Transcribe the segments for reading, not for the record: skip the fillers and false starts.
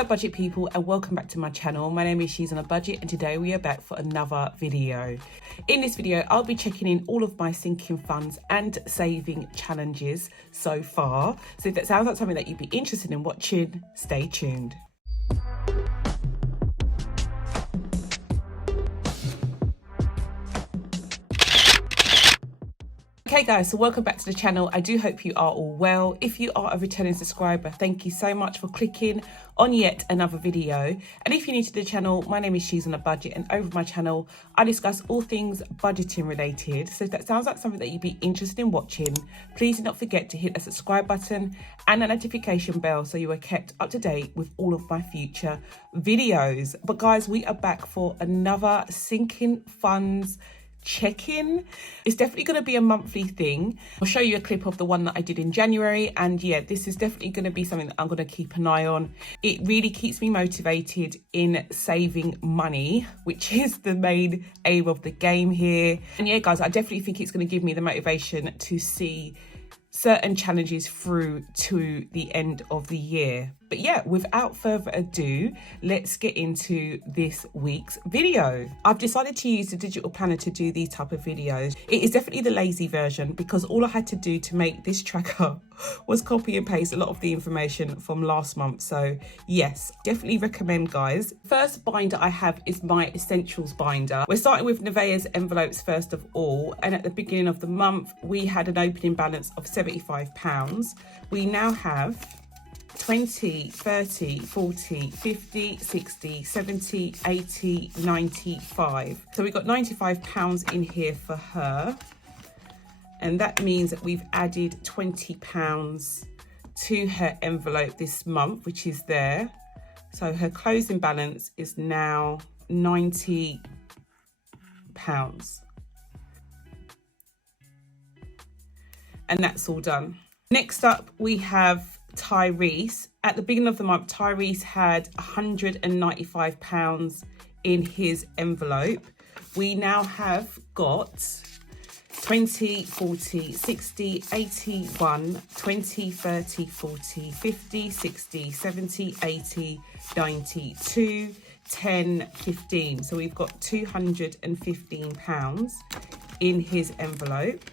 Hello budget people and welcome back to my channel. My name is She's on a Budget and today we are back for another video. In this video I'll be checking in all of my sinking funds and saving challenges so far. So if that sounds like something that you'd be interested in watching, stay tuned. Okay guys, so welcome back to the channel. I do hope you are all well. If you are a returning subscriber, thank you so much for clicking on yet another video. And if you're new to the channel, my name is She's on a Budget and over my channel, I discuss all things budgeting related. So if that sounds like something that you'd be interested in watching, please do not forget to hit the subscribe button and the notification bell so you are kept up to date with all of my future videos. But guys, we are back for another sinking funds check-in. It's definitely going to be a monthly thing. I'll show you a clip of the one that I did in January, and yeah, this is definitely going to be something that I'm going to keep an eye on. It really keeps me motivated in saving money, which is the main aim of the game here. And yeah guys, I definitely think it's going to give me the motivation to see certain challenges through to the end of the year. But yeah, without further ado, let's get into this week's video. I've decided to use the digital planner to do these type of videos. It is definitely the lazy version because all I had to do to make this tracker was copy and paste a lot of the information from last month. So yes, definitely recommend guys. First binder I have is my essentials binder. We're starting with Nevaeh's envelopes first of all, and at the beginning of the month we had an opening balance of £75. We now have 20, 30, 40, 50, 60, 70, 80, 95. So we've got £95 in here for her. And that means that we've added £20 to her envelope this month, which is there. So her closing balance is now £90. And that's all done. Next up, we have Tyrese. At the beginning of the month, Tyrese had £195 in his envelope. We now have got 20, 40, 60, 81, 20, 30, 40, 50, 60, 70, 80, 92, 10, 15. So we've got £215 in his envelope.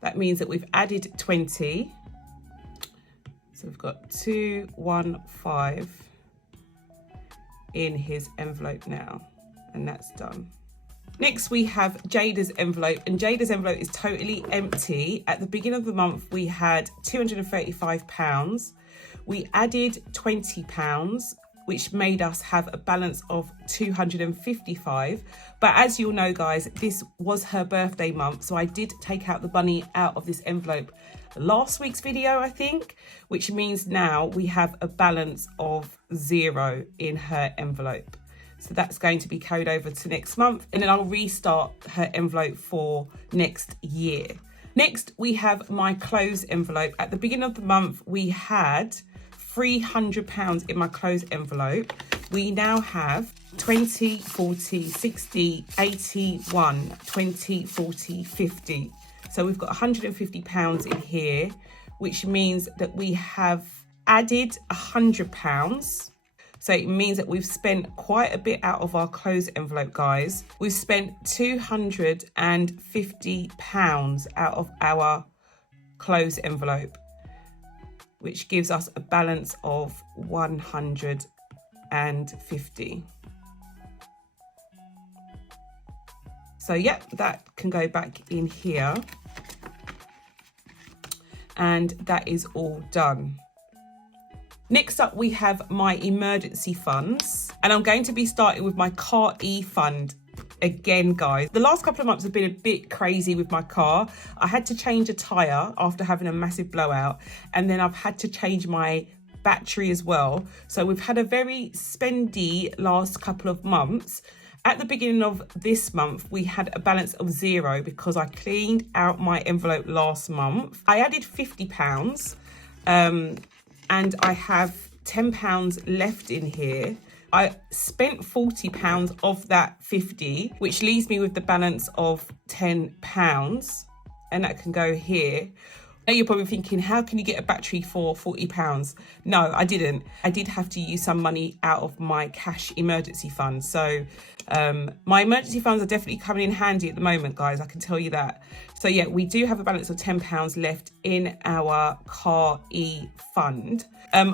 That means that we've added 20. So we've got 215 in his envelope now, and that's done. Next, we have Jada's envelope, and Jada's envelope is totally empty. At the beginning of the month, we had £235. We added £20, which made us have a balance of £255. But as you'll know, guys, this was her birthday month, so I did take out the money out of this envelope last week's video, I think, which means now we have a balance of £0 in her envelope. So that's going to be carried over to next month, and then I'll restart her envelope for next year. Next, we have my close envelope. At the beginning of the month, we had £300 in my close envelope. We now have 20, 40, 60, 81, 20, 40, 50. So we've got £150 in here, which means that we have added £100. So it means that we've spent quite a bit out of our close envelope, guys. We've spent £250 out of our close envelope, which gives us a balance of 150. So yeah, that can go back in here. And that is all done. Next up, we have my emergency funds. And I'm going to be starting with my car e-fund. Again, guys, the last couple of months have been a bit crazy with my car. I had to change a tyre after having a massive blowout, and then I've had to change my battery as well. So we've had a very spendy last couple of months. At the beginning of this month, we had a balance of £0 because I cleaned out my envelope last month. I added £50 and I have £10 left in here. I spent £40 of that 50, which leaves me with the balance of £10, and that can go here. Now you're probably thinking, how can you get a battery for £40? No, I didn't. I did have to use some money out of my cash emergency fund. So my emergency funds are definitely coming in handy at the moment, guys. I can tell you that. So yeah, we do have a balance of £10 left in our car e-fund.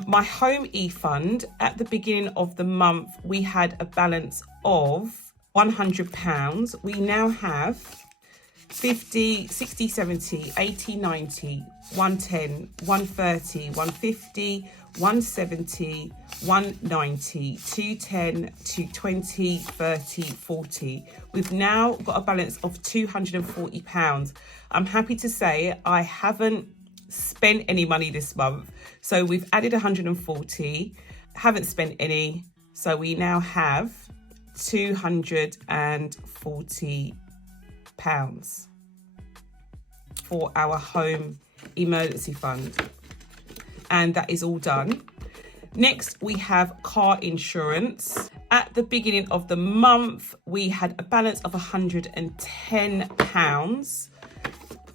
My home e-fund, at the beginning of the month, we had a balance of £100. We now have 50, 60, 70, 80, 90, 110, 130, 150, 170, 190, 210, 220, 30, 40. We've now got a balance of £240. I'm happy to say I haven't spent any money this month. So we've added 140, haven't spent any. So we now have £240 for our home emergency fund, and that is all done. Next, we have car insurance. At the beginning of the month, we had a balance of £110.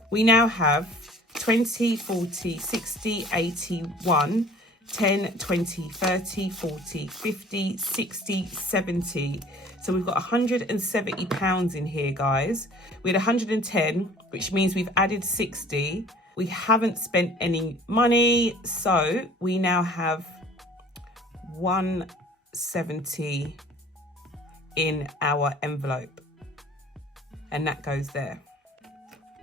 We now have 20, 40, 60, 80, 1, 10, 20, 30, 40, 50, 60, 70. So we've got £170 in here, guys. We had 110, which means we've added 60. We haven't spent any money, so we now have 170 in our envelope, and that goes there.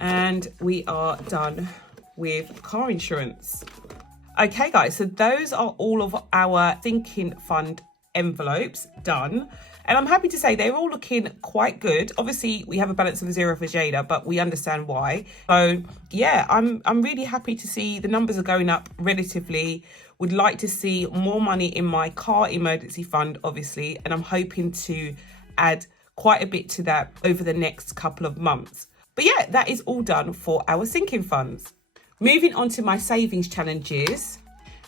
And we are done with car insurance. Okay, guys, so those are all of our sinking fund envelopes done. And I'm happy to say they're all looking quite good. Obviously, we have a balance of a 0 for Jada, but we understand why. So yeah, I'm really happy to see the numbers are going up relatively. Would like to see more money in my car emergency fund, obviously, and I'm hoping to add quite a bit to that over the next couple of months. But yeah, that is all done for our sinking funds. Moving on to my savings challenges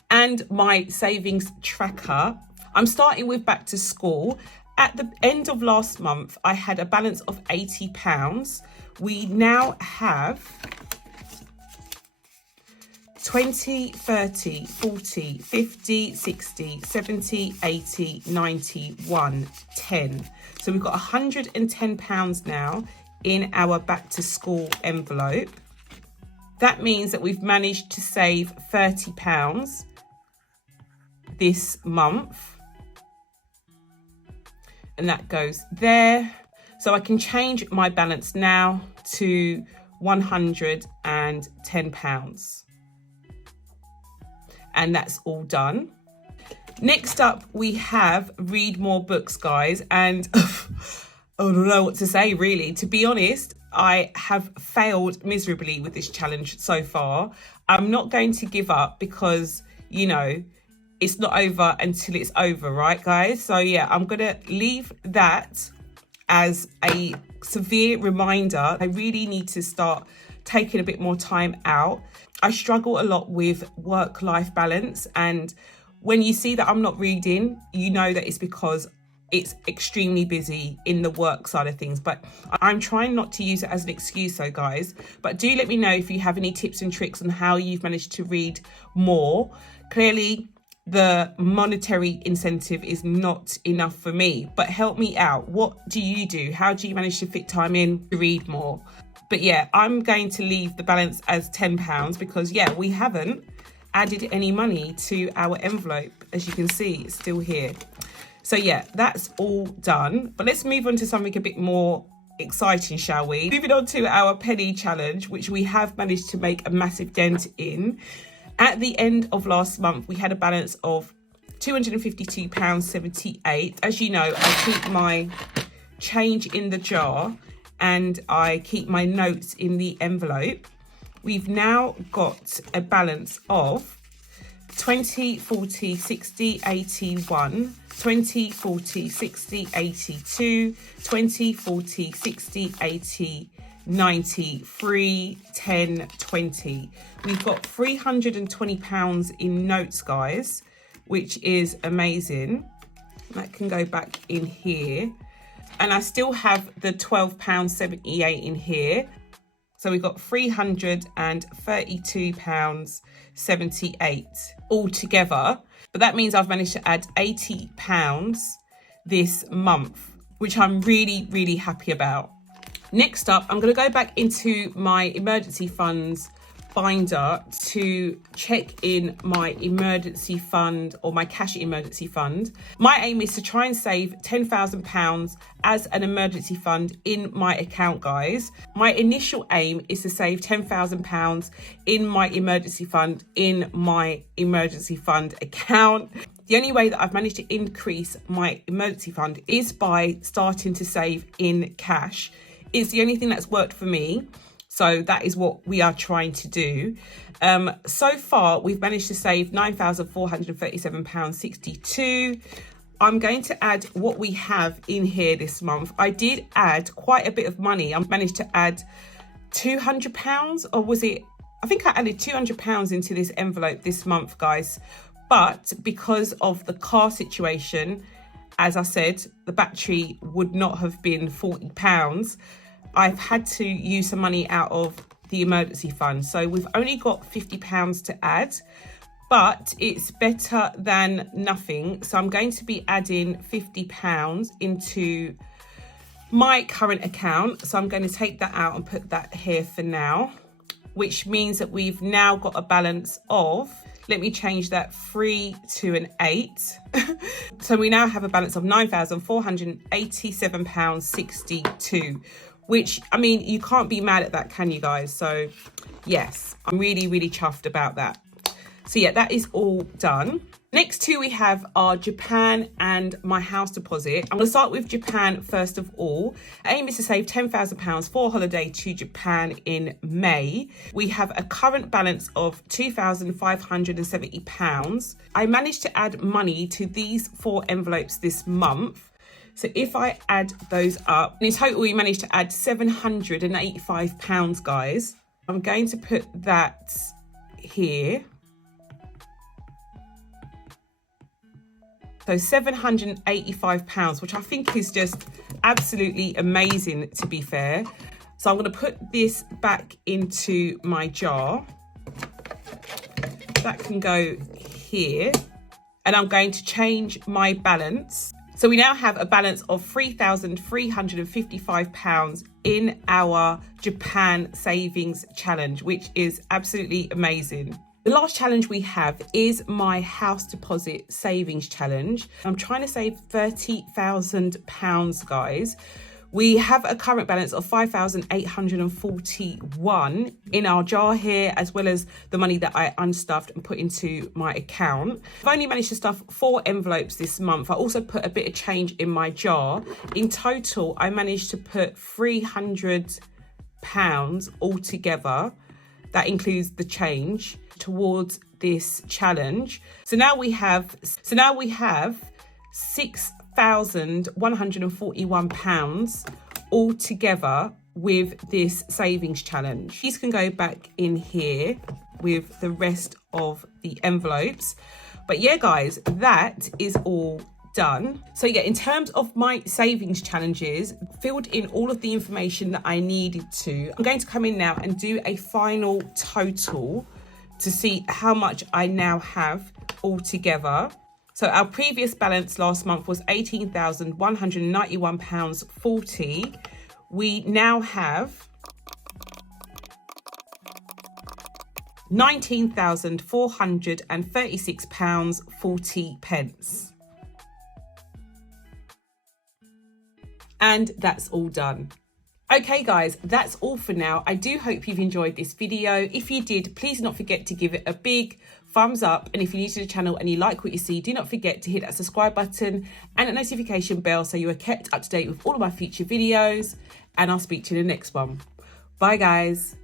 and my savings tracker. I'm starting with back to school. At the end of last month, I had a balance of £80. We now have 20, 30, 40, 50, 60, 70, 80, 90, 1, 10. So we've got £110 now in our back to school envelope. That means that we've managed to save £30 this month. And that goes there. So I can change my balance now to £110. And that's all done. Next up, we have read more books, guys. And I don't know what to say, really. To be honest, I have failed miserably with this challenge so far. I'm not going to give up because, you know, it's not over until it's over, right, guys? So yeah, I'm gonna leave that as a severe reminder. I really need to start taking a bit more time out. I struggle a lot with work-life balance, and when you see that I'm not reading, you know that it's because it's extremely busy in the work side of things. But I'm trying not to use it as an excuse, though, guys. But do let me know if you have any tips and tricks on how you've managed to read more. Clearly, the monetary incentive is not enough for me, but help me out. What do you do? How do you manage to fit time in to read more? But yeah, I'm going to leave the balance as £10 because yeah, we haven't added any money to our envelope. As you can see, it's still here. So yeah, that's all done. But let's move on to something a bit more exciting, shall we? Moving on to our penny challenge, which we have managed to make a massive dent in. At the end of last month, we had a balance of £252.78. As you know, I keep my change in the jar and I keep my notes in the envelope. We've now got a balance of 20, 40, 60, 81, 20, 40, 60, 82, 20, 40, 60, 80, 90, 3, 10, 20. We've got £320 in notes, guys, which is amazing. That can go back in here. And I still have the £12.78 in here. So we've got £332.78 all together. But that means I've managed to add £80 this month, which I'm really, really happy about. Next up, I'm going to go back into my emergency funds binder to check in my emergency fund, or my cash emergency fund. My aim is to try and save £10,000 as an emergency fund in my account, guys. My initial aim is to save £10,000 in my emergency fund in my emergency fund account. The only way that I've managed to increase my emergency fund is by starting to save in cash. It's the only thing that's worked for me. So that is what we are trying to do. So far, we've managed to save £9,437.62. I'm going to add what we have in here this month. I did add quite a bit of money. I managed to add £200, or was it? I think I added £200 into this envelope this month, guys. But because of the car situation, as I said, the battery would not have been £40. I've had to use some money out of the emergency fund. So we've only got £50 to add, but it's better than nothing. So I'm going to be adding £50 into my current account. So I'm going to take that out and put that here for now, which means that we've now got a balance of, let me change that 3 to an 8. So we now have a balance of £9,487.62. Which, I mean, you can't be mad at that, can you guys? So yes, I'm really, really chuffed about that. So yeah, that is all done. Next two we have are Japan and my house deposit. I'm going to start with Japan first of all. Aim is to save £10,000 for a holiday to Japan in May. We have a current balance of £2,570. I managed to add money to these 4 envelopes this month. So if I add those up, in total we managed to add £785, guys. I'm going to put that here. So £785, which I think is just absolutely amazing, to be fair. So I'm going to put this back into my jar. That can go here. And I'm going to change my balance. So we now have a balance of £3,355 in our Japan savings challenge, which is absolutely amazing. The last challenge we have is my house deposit savings challenge. I'm trying to save £30,000, guys. We have a current balance of £5,841 in our jar here, as well as the money that I unstuffed and put into my account. I've only managed to stuff 4 envelopes this month. I also put a bit of change in my jar. In total, I managed to put £300 altogether. That includes the change towards this challenge. So now we have £6,141 all together with this savings challenge. These can go back in here with the rest of the envelopes. But yeah, guys, that is all done. So yeah, in terms of my savings challenges, filled in all of the information that I needed to. I'm going to come in now and do a final total to see how much I now have all together. So our previous balance last month was £18,191.40. We now have £19,436.40. And that's all done. Okay guys, that's all for now. I do hope you've enjoyed this video. If you did, please do not forget to give it a big thumbs up. And if you're new to the channel and you like what you see, do not forget to hit that subscribe button and a notification bell so you are kept up to date with all of my future videos. And I'll speak to you in the next one. Bye guys.